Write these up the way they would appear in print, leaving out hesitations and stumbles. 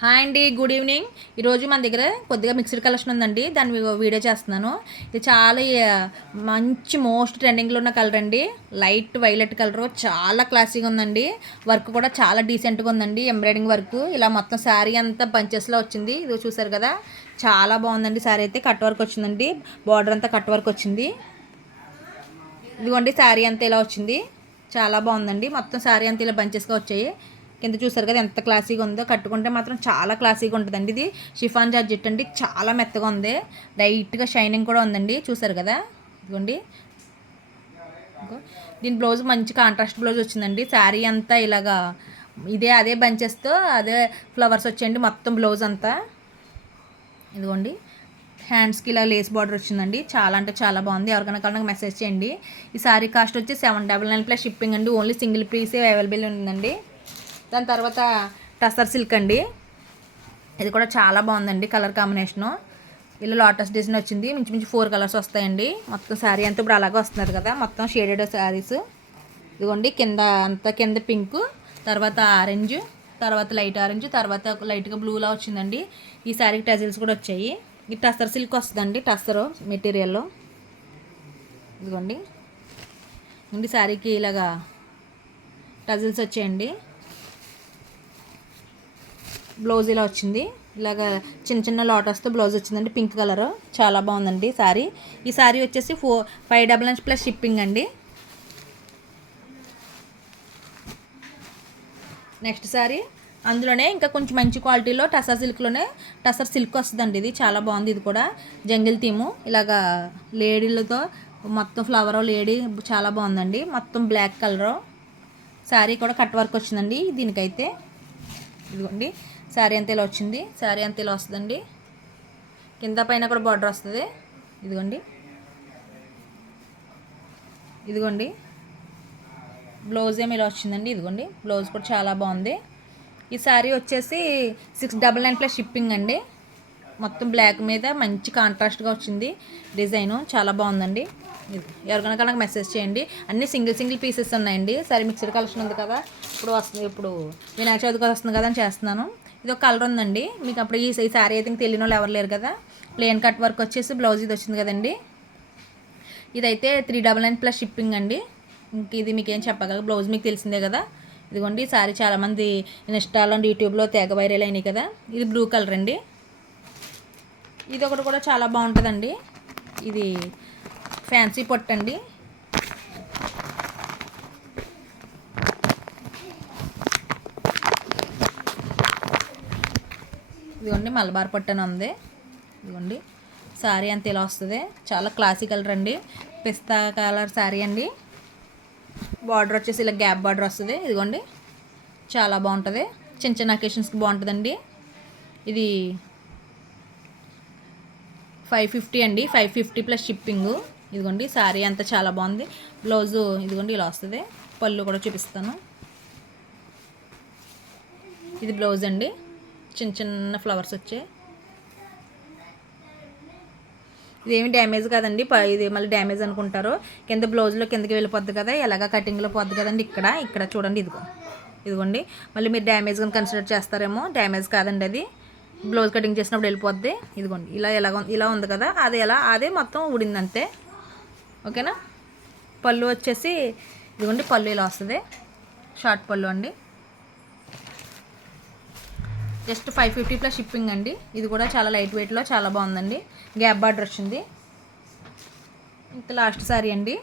Hi అండి, good evening. ఈరోజు మన దగ్గర కొద్దిగా మిక్స్డ్ కలెక్షన్ ఉందండి. దాన్ని వీడియో చేస్తున్నాను. ఇది చాలా మంచి మోస్ట్ ట్రెండింగ్లో ఉన్న కలర్ అండి. లైట్ వైలెట్ కలర్, చాలా క్లాసీగా ఉందండి. వర్క్ కూడా చాలా డీసెంట్గా ఉందండి. ఎంబ్రాయిడింగ్ వర్క్ ఇలా మొత్తం శారీ అంతా బంచెస్లో వచ్చింది. ఇది చూసారు కదా, చాలా బాగుందండి. శారీ అయితే కట్ వర్క్ వచ్చిందండి. బార్డర్ అంతా కట్ వర్క్ వచ్చింది. ఇదిగోండి శారీ అంతా ఇలా వచ్చింది. చాలా బాగుందండి. మొత్తం శారీ అంతా ఇలా బంచెస్గా వచ్చాయి. కింద చూసారు కదా ఎంత క్లాసీగా ఉందో. కట్టుకుంటే మాత్రం చాలా క్లాసీగా ఉంటుందండి. ఇది షిఫాన్ జార్జెట్ అండి. చాలా మెత్తగా ఉంది. లైట్గా షైనింగ్ కూడా ఉందండి. చూసారు కదా, ఇదిగోండి. దీని బ్లౌజ్ మంచి కాంట్రాస్ట్ బ్లౌజ్ వచ్చిందండి. శారీ అంతా ఇలాగా అదే బంచెస్తో అదే ఫ్లవర్స్ వచ్చాయండి మొత్తం బ్లౌజ్ అంతా. ఇదిగోండి, హ్యాండ్స్కి ఇలా లేస్ బార్డర్ వచ్చిందండి. చాలా అంటే చాలా బాగుంది. ఎవరికైనా కావాలి నాకు మెసేజ్ చేయండి. ఈ శారీ కాస్ట్ వచ్చి 799 ప్లస్ షిప్పింగ్ అండి. ఓన్లీ సింగిల్ పీసే అవైలబుల్ ఉందండి. దాని తర్వాత టసర్ సిల్క్ అండి. ఇది కూడా చాలా బాగుందండి. కలర్ కాంబినేషను ఇలా లోటస్ డిజైన్ వచ్చింది. మించి 4 కలర్స్ వస్తాయండి. మొత్తం శారీ అంతా ఇప్పుడు అలాగే వస్తున్నారు కదా, మొత్తం షేడెడ్ శారీస్. ఇదిగోండి, కింద పింక్, తర్వాత ఆరెంజ్, తర్వాత లైట్ ఆరెంజ్, తర్వాత లైట్గా బ్లూలా వచ్చిందండి. ఈ శారీకి టజిల్స్ కూడా వచ్చాయి. ఇది టసర్ సిల్క్ వస్తుందండి. టసర్ మెటీరియల్లో ఇదిగోండి. శారీకి ఇలాగా టజిల్స్ వచ్చాయండి. బ్లౌజ్ ఇలా వచ్చింది. ఇలాగ చిన్న చిన్న లోటస్తో బ్లౌజ్ వచ్చిందండి. పింక్ కలర్ చాలా బాగుందండి శారీ. ఈ శారీ వచ్చేసి 599 ప్లస్ షిప్పింగ్ అండి. నెక్స్ట్ శారీ అందులోనే ఇంకా కొంచెం మంచి క్వాలిటీలో టసర్ సిల్క్ వస్తుందండి. ఇది చాలా బాగుంది. ఇది కూడా జంగిల్ థీము ఇలాగా లేడీలతో మొత్తం ఫ్లవర్ లేడీ చాలా బాగుందండి. మొత్తం బ్లాక్ కలరు. శారీ కూడా కట్ వర్క్ వచ్చిందండి దీనికైతే. ఇదిగోండి, శారీ అంతా ఇలా వచ్చింది. శారీ అంతా ఇలా వస్తుందండి. కింద పైన కూడా బార్డర్ వస్తుంది. ఇదిగోండి బ్లౌజ్ ఏమి ఇలా వచ్చిందండి. ఇదిగోండి, బ్లౌజ్ కూడా చాలా బాగుంది. ఈ శారీ వచ్చేసి 699 ప్లస్ షిప్పింగ్ అండి. మొత్తం బ్లాక్ మీద మంచి కాంట్రాస్ట్గా వచ్చింది డిజైను. చాలా బాగుందండి. ఎవరికైనా నాకు మెసేజ్ చేయండి. అన్నీ సింగిల్ పీసెస్ ఉన్నాయండి. సరే మిక్స్డ్ కలెక్షన్ ఉంది కదా, ఇప్పుడు వినాయక చవితికి వస్తుంది కదా అని చేస్తున్నాను. ఇది ఒక కలర్ ఉందండి. మీకు అప్పుడు ఈ శారీ అయితే తెలియని వాళ్ళు ఎవరు లేరు కదా. ప్లెయిన్ కట్ వర్క్ వచ్చేసి బ్లౌజ్ ఇది వచ్చింది కదండి. ఇదైతే 399 ప్లస్ షిప్పింగ్ అండి. ఇంక ఇది మీకు ఏం చెప్పగలరు, బ్లౌజ్ మీకు తెలిసిందే కదా. ఇదిగోండి, ఈ శారీ చాలామంది ఇన్స్టాలో యూట్యూబ్లో తెగ వైరల్ అయినాయి కదా. ఇది బ్లూ కలర్ అండి. ఇది ఒకటి కూడా చాలా బాగుంటుందండి. ఇది ఫ్యాన్సీ పొట్టు అండి. ఇదిగోండి, మలబార్ పొట్టు అని ఉంది. ఇదిగోండి, శారీ అంతా ఇలా వస్తుంది. చాలా క్లాసిక్ కలర్ అండి. పిస్తా కలర్ శారీ అండి. బార్డర్ వచ్చేసి ఇలా గ్యాప్ బార్డర్ వస్తుంది. ఇదిగోండి, చాలా బాగుంటుంది. చిన్న అకేషన్స్కి బాగుంటుందండి. ఇది 550 అండి. 550 ప్లస్ షిప్పింగు. ఇదిగోండి, శారీ అంతా చాలా బాగుంది. బ్లౌజు ఇదిగోండి ఇలా వస్తుంది. పళ్ళు కూడా చూపిస్తాను. ఇది బ్లౌజ్ అండి. చిన్న ఫ్లవర్స్ వచ్చాయి. ఇదేమి డ్యామేజ్ కాదండి. ఇది మళ్ళీ డ్యామేజ్ అనుకుంటారు. కింద బ్లౌజ్లో కిందకి వెళ్ళిపోద్ది కదా, ఎలాగ కటింగ్లో పోద్ది కదండి. ఇక్కడ చూడండి, ఇదిగోండి. మళ్ళీ మీరు డ్యామేజ్ కానీ కన్సిడర్ చేస్తారేమో. డ్యామేజ్ కాదండి, అది బ్లౌజ్ కటింగ్ చేసినప్పుడు వెళ్ళిపోద్ది. ఇదిగోండి, ఇలా ఉంది కదా, అదే మొత్తం ఊడింది అంతే. ఓకేనా. పళ్ళు వచ్చేసి ఇదిగోండి, పళ్ళు ఇలా వస్తుంది. షార్ట్ పళ్ళు అండి. జస్ట్ 550 ప్లస్ షిప్పింగ్ అండి. ఇది కూడా చాలా లైట్ వెయిట్లో చాలా బాగుందండి. గ్యాప్ బార్డర్ వచ్చింది. ఇంకా లాస్ట్ శారీ అండి.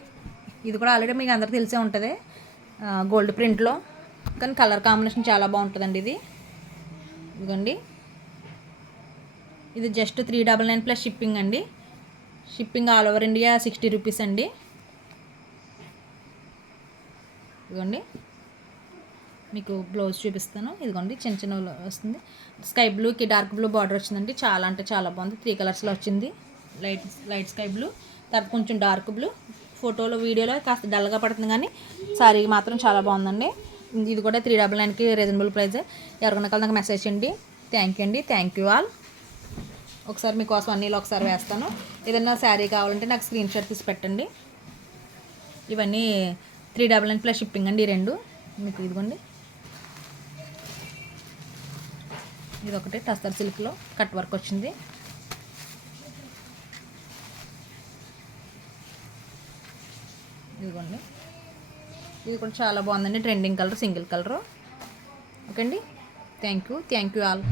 ఇది కూడా ఆల్రెడీ మీకు అందరికీ తెలిసే ఉంటుంది, గోల్డ్ ప్రింట్లో. కానీ కలర్ కాంబినేషన్ చాలా బాగుంటుందండి. ఇదిగోండి, ఇది జస్ట్ 399 ప్లస్ షిప్పింగ్ అండి. Shipping all over India 60 rupees అండి. ఇదిగోండి, మీకు బ్లౌజ్ చూపిస్తాను. ఇదిగోండి, చిన్న వస్తుంది. స్కై బ్లూకి డార్క్ బ్లూ బార్డర్ వచ్చిందండి. చాలా అంటే చాలా బాగుంది. 3 కలర్స్లో వచ్చింది. లైట్ స్కై బ్లూ, తర్వాత కొంచెం డార్క్ బ్లూ. ఫోటోలో వీడియోలో కాస్త డల్గా పడుతుంది, కానీ శారీ మాత్రం చాలా బాగుందండి. ఇది కూడా 399కి రీజనబుల్ ప్రైస్. ఎవరికైనా కావాలి నాకు మెసేజ్ చేయండి. థ్యాంక్ యూ అండి. Thank you all. ఒకసారి మీకోసం అన్నీలో ఒకసారి వేస్తాను. ఏదైనా శారీ కావాలంటే నాకు స్క్రీన్ షాట్ తీసి పెట్టండి. ఇవన్నీ 399 ప్లస్ షిప్పింగ్ అండి. ఈ రెండు మీకు ఇదిగోండి. ఇది ఒకటి టస్సర్ సిల్క్లో కట్ వర్క్ వచ్చింది. ఇదిగోండి, ఇది కూడా చాలా బాగుందండి. Trending colour, single colour. Okay అండి, థ్యాంక్ యూ ఆల్.